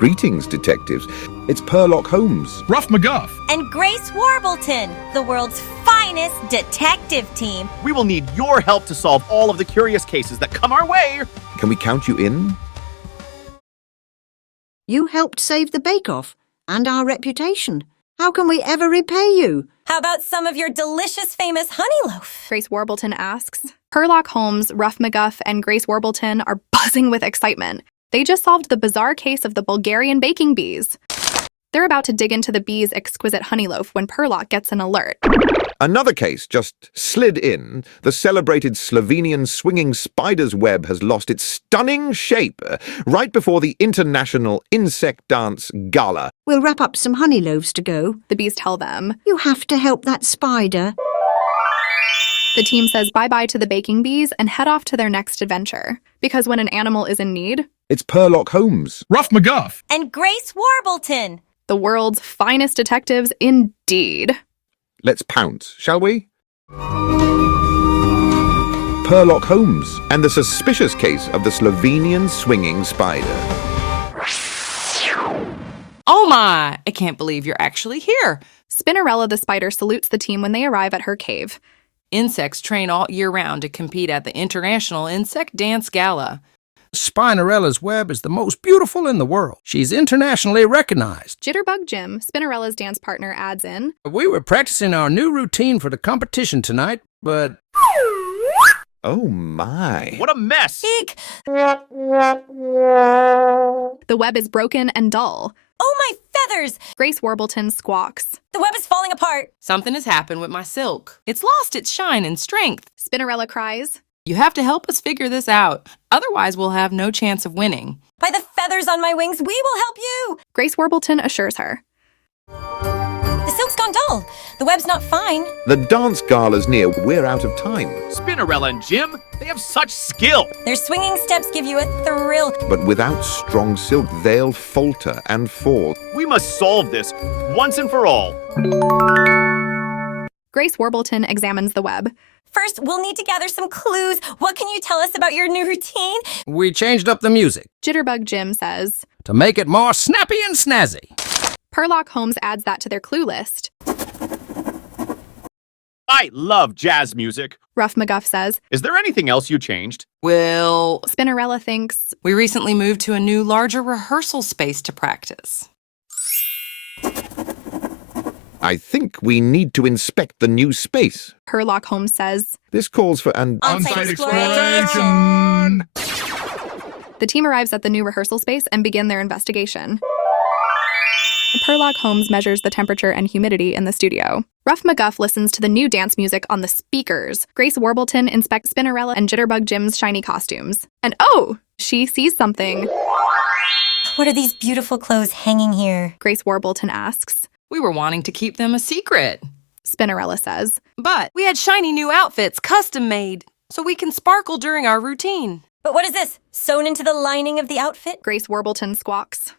Greetings, detectives. It's Purrlock Holmes. Ruff McGuff. And Grace Warbleton, the world's finest detective team. We will need your help to solve all of the curious cases that come our way. Can we count you in? You helped save the bake-off and our reputation. How can we ever repay you? How about some of your delicious famous honey loaf? Grace Warbleton asks. Purrlock Holmes, Ruff McGuff, and Grace Warbleton are buzzing with excitement. They just solved the bizarre case of the Bulgarian baking bees. They're about to dig into the bees' exquisite honey loaf when Purrlock gets an alert. Another case just slid in. The celebrated Slovenian Swinging Spider's web has lost its stunning shape right before the International Insect Dance Gala. We'll wrap up some honey loaves to go. The bees tell them. You have to help that spider. The team says bye-bye to the baking bees and head off to their next adventure. Because when an animal is in need, It's Purrlock Holmes. Ruff McGuff. And Grace Warbleton. the world's finest detectives indeed. Let's pounce, shall we? Purrlock Holmes and the suspicious case of the Slovenian Swinging Spider. Oh my, I can't believe you're actually here. Spinnerella the spider salutes the team when they arrive at her cave. Insects train all year round to compete at the International Insect Dance Gala. Spinerella's web is the most beautiful in the world. She's internationally recognized. Jitterbug Jim, Spinnerella's dance partner, adds in. We were practicing our new routine for the competition tonight, but... Oh my. What a mess! Eek! The web is broken and dull. Oh, my feathers! Grace Warbleton squawks. The web is falling apart. Something has happened with my silk. It's lost its shine and strength. Spinnerella cries. You have to help us figure this out. Otherwise, we'll have no chance of winning. By the feathers on my wings, we will help you. Grace Warbleton assures her. The silk's gone dull. The web's not fine. The dance gala's near. We're out of time. Spinnerella and Jim, they have such skill. Their swinging steps give you a thrill. But without strong silk, they'll falter and fall. We must solve this once and for all. Grace Warbleton examines the web. First, we'll need to gather some clues. What can you tell us about your new routine? we changed up the music Jitterbug Jim says. to make it more snappy and snazzy. Purrlock Holmes adds that to their clue list. I love jazz music. Ruff McGuff says. Is there anything else you changed? Well, Spinnerella thinks. we recently moved to a new, larger rehearsal space to practice. I think we need to inspect the new space. Purrlock Holmes says. This calls for an On-site exploration. The team arrives at the new rehearsal space and begin their investigation. Purrlock Holmes measures the temperature and humidity in the studio. Ruff McGuff listens to the new dance music on the speakers. Grace Warbleton inspects Spinnerella and Jitterbug Jim's shiny costumes. And oh, she sees something. What are these beautiful clothes hanging here? Grace Warbleton asks. We were wanting to keep them a secret. Spinnerella says. But we had shiny new outfits custom made, so we can sparkle during our routine. But what is this? Sewn into the lining of the outfit? Grace Warbleton squawks.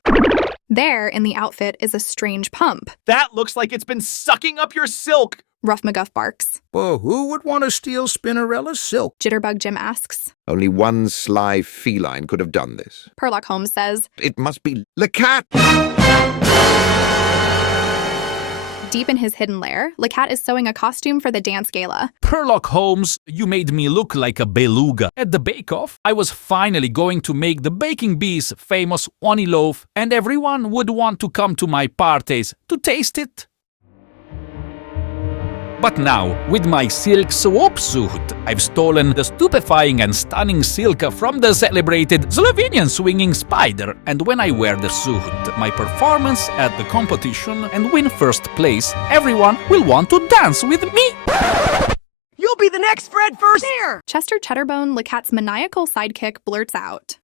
There, in the outfit, is a strange pump. That looks like it's been sucking up your silk. Ruff McGuff barks. Well, who would want to steal Spinnerella's silk? Jitterbug Jim asks. Only one sly feline could have done this. Purrlock Holmes says. It must be the cat. Deep in his hidden lair, Lecat is sewing a costume for the dance gala. Purrlock Holmes, you made me look like a beluga. At the bake-off, I was finally going to make the baking bees' famous honey loaf, and everyone would want to come to my parties to taste it. But now, with my silk swimsuit, I've stolen the stupefying and stunning silk from the celebrated Slovenian Swinging Spider, and when I wear the suit, my performance at the competition and win first place, everyone will want to dance with me. You'll be the next Fred Furnier! Chester Cheddarbone, Lecat's maniacal sidekick, blurts out.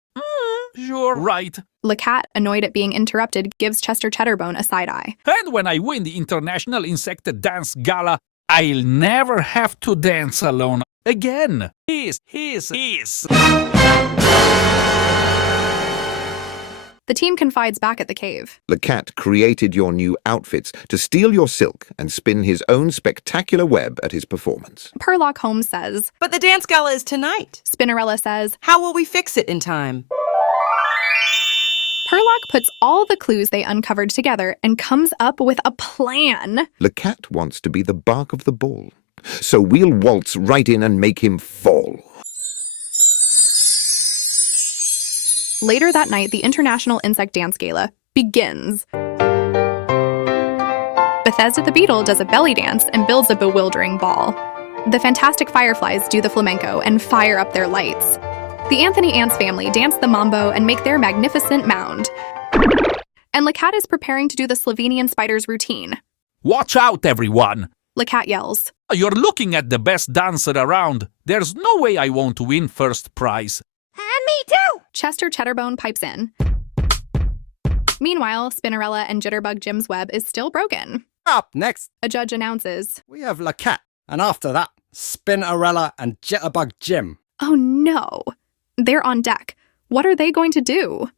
You're right. Lecat, annoyed at being interrupted, gives Chester Cheddarbone a side-eye. And when I win the International Insect Dance Gala, I'll never have to dance alone again. Hiss. The team confides back at the cave. The cat created your new outfits to steal your silk and spin his own spectacular web at his performance. Purrlock Holmes says. But the dance gala is tonight. Spinnerella says. How will we fix it in time? Purrlock Purrlock puts all the clues they uncovered together and comes up with a plan. The cat wants to be the bark of the ball, so we'll waltz right in and make him fall. Later that night, the International Insect Dance Gala begins. Bethesda the Beetle does a belly dance and builds a bewildering ball. The fantastic fireflies do the flamenco and fire up their lights. The Anthony Ants family dance the mambo and make their magnificent mound. And Lacat is preparing to do the Slovenian Spider's routine. Watch out, everyone! Lacat yells. You're looking at the best dancer around. There's no way I won't win first prize. And me too! Chester Cheddarbone pipes in. Meanwhile, Spinnerella and Jitterbug Jim's web is still broken. Up next, A judge announces. we have Lacat, and after that, Spinnerella and Jitterbug Jim. Oh no! They're on deck. What are they going to do?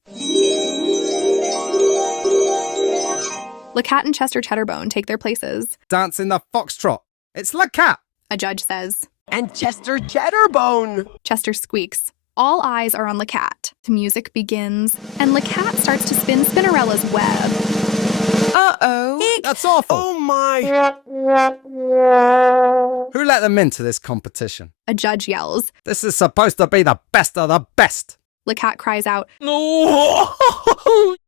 Lacat and Chester Cheddarbone take their places. Dancing the foxtrot. It's Lacat. A judge says. And Chester Cheddarbone! Chester squeaks. All eyes are on Lacat. The music begins, and Lacat starts to spin Spinnerella's web. Uh-oh. That's awful. Oh my! Who let them into this competition? A judge yells. This is supposed to be the best of the best. Lacat cries out. No!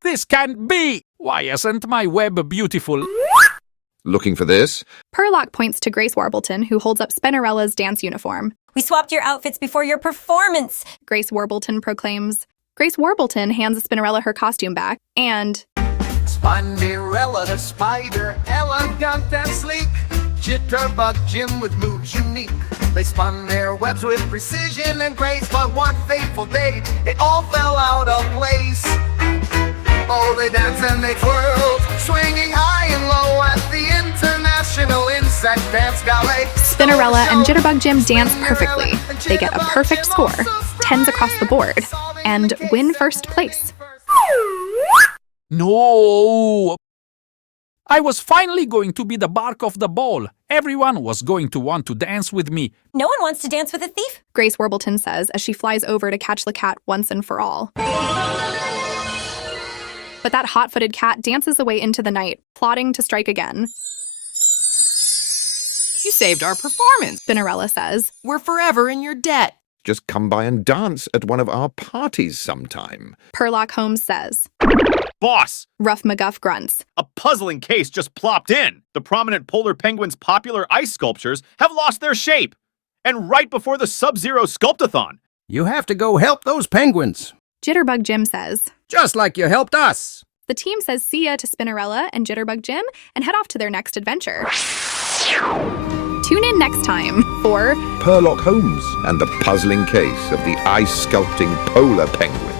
This can't be! Why isn't my web beautiful? Looking for this? Purrlock points to Grace Warbleton, who holds up Spinnerella's dance uniform. We swapped your outfits before your performance. Grace Warbleton proclaims. Grace Warbleton hands Spinnerella her costume back, and Spinderella the spider, elegant and sleek. Jitterbug Jim with moves unique. They spun their webs with precision and grace, but one fateful day, it all fell out of place. Oh, they danced and they twirled, swinging high and low at the International Insect Dance Gala. Spinnerella and Jitterbug Jim dance perfectly. They get a perfect score, 10s across the board, and win first place. No! I was finally going to be the bark of the ball. Everyone was going to want to dance with me. No one wants to dance with a thief. Grace Warbleton says as she flies over to catch the cat once and for all. But that hot-footed cat dances away into the night, plotting to strike again. You saved our performance. Spinnerella says. We're forever in your debt. Just come by and dance at one of our parties sometime. Purrlock Holmes says. Boss! Ruff McGuff grunts. A puzzling case just plopped in. The prominent polar penguin's popular ice sculptures have lost their shape. And right before the Sub-Zero Sculptathon. You have to go help those penguins. Jitterbug Jim says. Just like you helped us. The team says see ya to Spinnerella and Jitterbug Jim and head off to their next adventure. Tune in next time for Purrlock Holmes and the puzzling case of the ice-sculpting polar penguin.